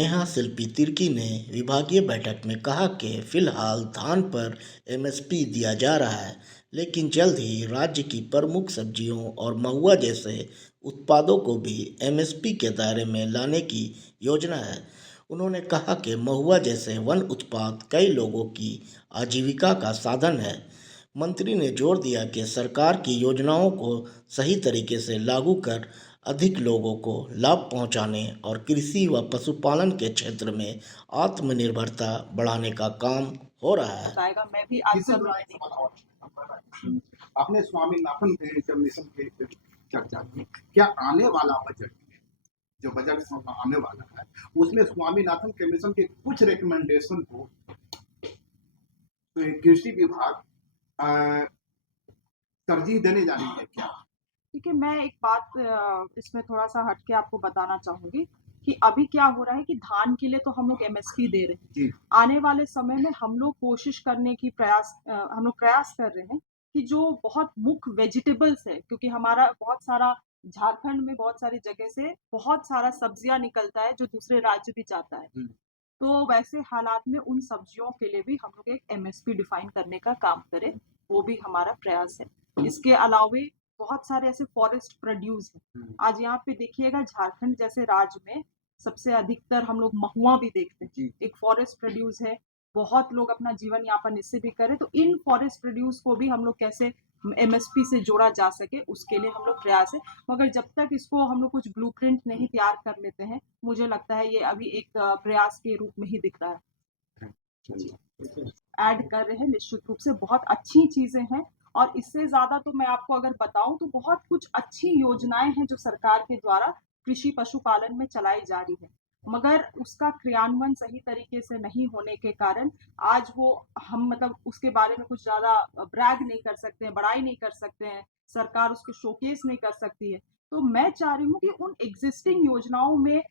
नेहा शिल्पी तिर्की ने विभागीय बैठक में कहा कि फिलहाल धान पर एमएसपी दिया जा रहा है, लेकिन जल्द ही राज्य की प्रमुख सब्जियों और महुआ जैसे उत्पादों को भी एमएसपी के दायरे में लाने की योजना है। उन्होंने कहा कि महुआ जैसे वन उत्पाद कई लोगों की आजीविका का साधन है। मंत्री ने जोर दिया कि सरकार की योजनाओं को सही तरीके से लागू कर अधिक लोगों को लाभ पहुंचाने और कृषि व पशुपालन के क्षेत्र में आत्मनिर्भरता बढ़ाने का काम हो रहा है। बताएगा। मैं भी आंसर आपने स्वामीनाथन कमीशन की चर्चा की। क्या आने वाला बजट जो बजट आने वाला है उसमें स्वामीनाथन कमीशन के कुछ रिकमेंडेशन को कृषि विभाग तरजीह देने जा रही है क्या? ठीक है, मैं एक बात इसमें थोड़ा सा हट के आपको बताना चाहूंगी कि अभी क्या हो रहा है कि धान के लिए तो हम लोग एमएसपी दे रहे हैं जी। आने वाले समय में हम लोग कोशिश करने की हम लोग प्रयास कर रहे हैं कि जो बहुत मुख्य वेजिटेबल्स है, क्योंकि हमारा बहुत सारा झारखंड में बहुत सारी जगह से बहुत सारा सब्जियां निकलता है जो दूसरे राज्य भी जाता है। तो वैसे हालात में उन सब्जियों के लिए भी हम लोग एक एमएसपी डिफाइन करने का काम करें, वो भी हमारा प्रयास है। इसके अलावे बहुत सारे ऐसे फॉरेस्ट प्रोड्यूस हैं। आज यहाँ पे देखिएगा झारखंड जैसे राज्य में सबसे अधिकतर हम लोग महुआ भी देखते हैं, एक फॉरेस्ट प्रोड्यूस है। बहुत लोग अपना जीवन यापन इससे भी करें, तो इन फॉरेस्ट प्रोड्यूस को भी हम लोग कैसे एमएसपी से जोड़ा जा सके उसके लिए हम लोग प्रयास है। मगर जब तक इसको हम लोग कुछ ब्लूप्रिंट नहीं तैयार कर लेते हैं, मुझे लगता है ये अभी एक प्रयास के रूप में ही दिख रहा है। ऐड कर रहे हैं, निश्चित रूप से बहुत अच्छी चीजें हैं। और इससे ज्यादा तो मैं आपको अगर बताऊं तो बहुत कुछ अच्छी योजनाएं हैं जो सरकार के द्वारा कृषि पशुपालन में चलाई जा रही है, मगर उसका क्रियान्वयन सही तरीके से नहीं होने के कारण आज वो हम मतलब उसके बारे में कुछ ज्यादा ब्रैग नहीं कर सकते हैं, बड़ाई नहीं कर सकते हैं, सरकार उसको शोकेस नहीं कर सकती है। तो मैं चाह रही हूँ कि उन एग्जिस्टिंग योजनाओं में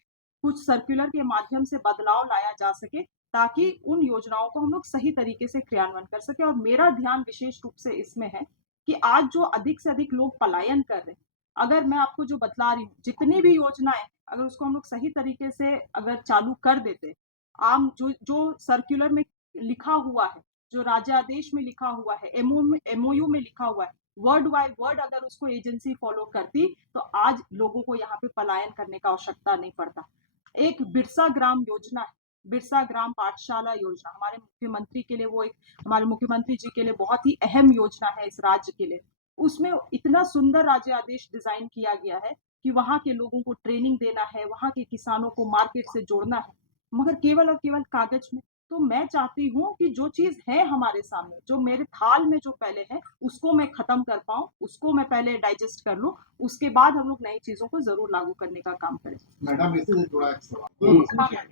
कुछ सर्कुलर के माध्यम से बदलाव लाया जा सके ताकि उन योजनाओं को हम लोग सही तरीके से क्रियान्वयन कर सके। और मेरा ध्यान विशेष रूप से इसमें है कि आज जो अधिक से अधिक लोग पलायन कर रहे हैं, अगर मैं आपको जो बतला रही हूँ जितनी भी योजनाएं अगर उसको हम लोग सही तरीके से अगर चालू कर देते, आम जो जो सर्कुलर में लिखा हुआ है, जो राज्यादेश में लिखा हुआ है, एमओयू में लिखा हुआ है, वर्ड बाय वर्ड अगर उसको एजेंसी फॉलो करती तो आज लोगों को यहाँ पे पलायन करने का आवश्यकता नहीं पड़ता। एक बिरसा ग्राम योजना है, बिरसा ग्राम पाठशाला योजना हमारे मुख्यमंत्री के लिए, वो एक हमारे मुख्यमंत्री जी के लिए बहुत ही अहम योजना है इस राज्य के लिए। उसमें इतना सुंदर राज्य आदेश डिजाइन किया गया है कि वहां के लोगों को ट्रेनिंग देना है, वहां के किसानों को मार्केट से जोड़ना है, मगर केवल और केवल कागज में। तो मैं चाहती हूँ कि जो चीज है हमारे सामने, जो मेरे थाल में जो पहले है उसको मैं खत्म कर पाऊं, उसको मैं पहले डाइजेस्ट कर लूं, उसके बाद हम लोग नई चीजों को जरूर लागू करने का काम करें। मैडम इससे जुड़ा एक सवाल।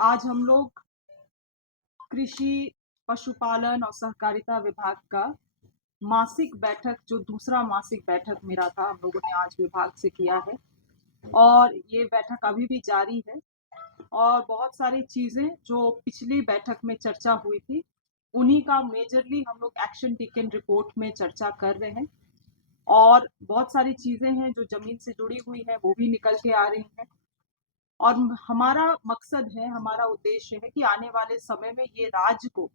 आज हम लोग कृषि पशुपालन और सहकारिता विभाग का मासिक बैठक, जो दूसरा मासिक बैठक मेरा था, हम लोगों ने आज विभाग से किया है और ये बैठक अभी भी जारी है। और बहुत सारी चीजें जो पिछली बैठक में चर्चा हुई थी उन्हीं का मेजरली हम लोग एक्शन टेकन रिपोर्ट में चर्चा कर रहे हैं। और बहुत सारी चीजें हैं जो जमीन से जुड़ी हुई है, वो भी निकल के आ रही हैं। और हमारा मकसद है, हमारा उद्देश्य है कि आने वाले समय में ये राज्य को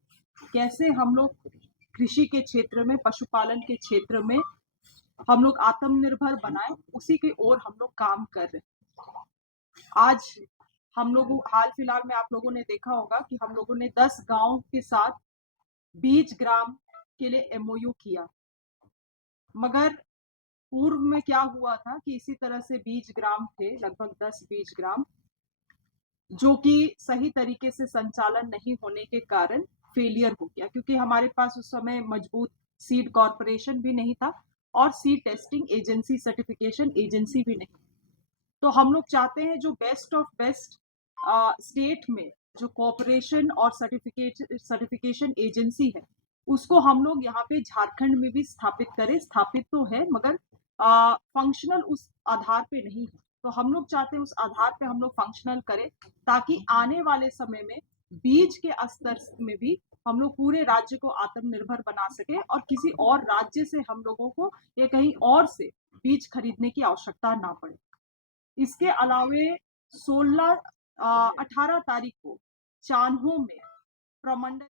कैसे हम लोग कृषि के क्षेत्र में, पशुपालन के क्षेत्र में हम लोग आत्मनिर्भर बनाए, उसी की ओर हम लोग काम कर रहे हैं। आज हम लोग हाल फिलहाल में आप लोगों ने देखा होगा कि हम लोगों ने 10 गांव के साथ बीज ग्राम के लिए एमओयू किया, मगर पूर्व में क्या हुआ था कि इसी तरह से बीज ग्राम थे, लगभग 10 बीज ग्राम, जो कि सही तरीके से संचालन नहीं होने के कारण फेलियर हो गया, क्योंकि हमारे पास उस समय मजबूत सीड कॉरपोरेशन भी नहीं था और seed testing agency, certification agency भी नहीं। तो हम लोग चाहते हैं जो बेस्ट ऑफ बेस्ट स्टेट में जो कॉपरेशन और सर्टिफिकेशन एजेंसी है उसको हम लोग यहाँ पे झारखंड में भी स्थापित करें। स्थापित तो है मगर फंक्शनल उस आधार पे नहीं है, तो हम लोग चाहते हैं उस आधार पे हम लोग फंक्शनल करें ताकि आने वाले समय में बीज के स्तर में भी हम लोग पूरे राज्य को आत्मनिर्भर बना सके और किसी और राज्य से हम लोगों को या कहीं और से बीज खरीदने की आवश्यकता ना पड़े। इसके अलावे 18 तारीख को चान्हो में प्रमंडल